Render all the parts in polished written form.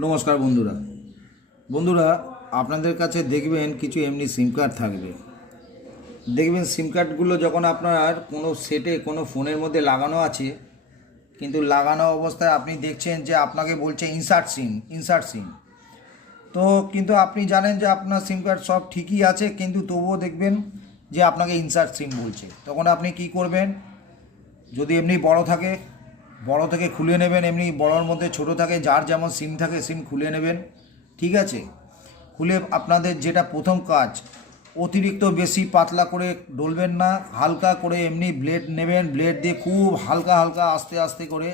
নমস্কার বন্ধুরা। বন্ধুরা, আপনাদের কাছে দেখবেন কিছু এমনি সিম কার্ড থাকবে। দেখবেন সিম কার্ডগুলো যখন আপনার কোনো সেটে কোনো ফোনের মধ্যে লাগানো আছে, কিন্তু লাগানো অবস্থায় আপনি দেখছেন যে আপনাকে বলছে ইনসার্ট সিম। তো কিন্তু আপনি জানেন যে আপনার সিম কার্ড সব ঠিকই আছে, কিন্তু তবুও দেখবেন যে আপনাকে ইনসার্ট সিম বলছে। তখন আপনি কি করবেন? যদি এমনি বড় থেকে খুলে নেবেন, এমনি বড়োর মধ্যে ছোট থাকে, যার যেমন সিম থাকে সিম খুলে নেবেন। ঠিক আছে, খুলে আপনাদের যেটা প্রথম কাজ, অতিরিক্ত বেশি পাতলা করে ডলবেন না, হালকা করে এমনি ব্লেড নেবেন, ব্লেড দিয়ে খুব হালকা হালকা আস্তে আস্তে করে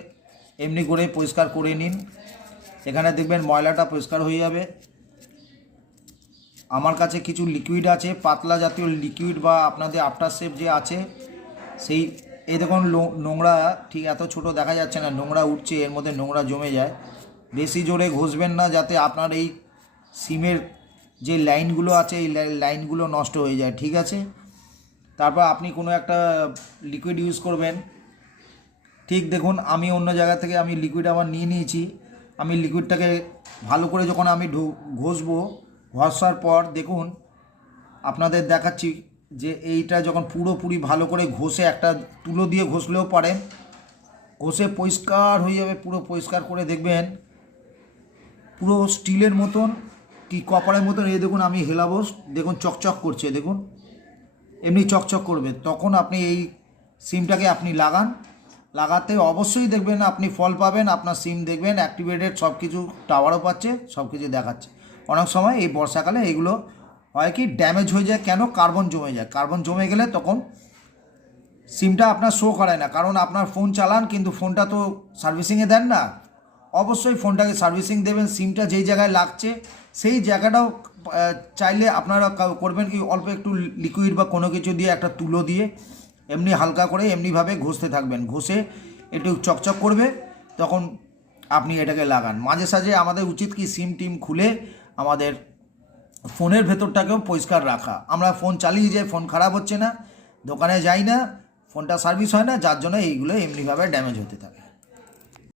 এমনি করে পরিষ্কার করে নিন। এখানে দেখবেন ময়লাটা পরিষ্কার হয়ে যাবে। আমার কাছে কিছু লিকুইড আছে, পাতলা জাতীয় লিকুইড বা আপনাদের আফটার শেভ যে আছে সেই, এই দেখুন নোংরা, ঠিক এত ছোট দেখা যাচ্ছে না, নোংরা উঠছে, এর মধ্যে নোংরা জমে যায়। বেশি জোরে ঘষবেন না, যাতে আপনার এই সিমের যে লাইনগুলো আছে এই লাইনগুলো নষ্ট হয়ে যায়। ঠিক আছে, তারপর আপনি কোনো একটা লিকুইড ইউজ করবেন। ঠিক দেখুন, আমি অন্য জায়গা থেকে আমি লিকুইড আমার নিয়ে নিয়েছি। আমি লিকুইডটাকে ভালো করে যখন আমি ঘষার পর দেখুন আপনাদের দেখাচ্ছি যে এইটা যখন পুরোপুরি ভালো করে ঘষে, একটা তুলো দিয়ে ঘষলেও পারেন, ঘষে পরিষ্কার হয়ে যাবে, পুরো পরিষ্কার করে দেখবেন পুরো স্টিলের মতন কি কপারের মতন। এই দেখুন আমি হেলাবো, দেখুন চকচক করছে, দেখুন এমনি চকচক করবে। তখন আপনি এই সিমটাকে আপনি লাগাতে অবশ্যই দেখবেন আপনি ফল পাবেন। আপনার সিম দেখবেন অ্যাক্টিভেটেড, সব কিছু টাওয়ারও পাচ্ছে, সব কিছু দেখাচ্ছে। অনেক সময় এই বর্ষাকালে এইগুলো হয় কি ড্যামেজ হয়ে যায়, কেন? কার্বন জমে যায়। কার্বন জমে গেলে তখন সিমটা আপনার শো করায় না, কারণ আপনার ফোন চালান কিন্তু ফোনটা তো সার্ভিসিংয়ে দেন না। অবশ্যই ফোনটাকে সার্ভিসিং দেবেন। সিমটা যেই জায়গায় লাগছে সেই জায়গাটাও চাইলে আপনারা করবেন কি, অল্প একটু লিকুইড বা কোনো কিছু দিয়ে, একটা তুলো দিয়ে এমনি হালকা করে এমনিভাবে ঘষতে থাকবেন, ঘষে একটু চকচক করবে, তখন আপনি এটাকে লাগান। মাঝে সাঝে আমাদের উচিত কি সিম টিম খুলে আমাদের ফোনের ভেতরটাকেও পরিষ্কার রাখা। আমরা ফোন চালিয়ে যাই, ফোন খারাপ হচ্ছে না, দোকানে যাই না, ফোনটা সার্ভিস হয় না, যার জন্য এইগুলো এমনিভাবে ড্যামেজ হতে থাকে।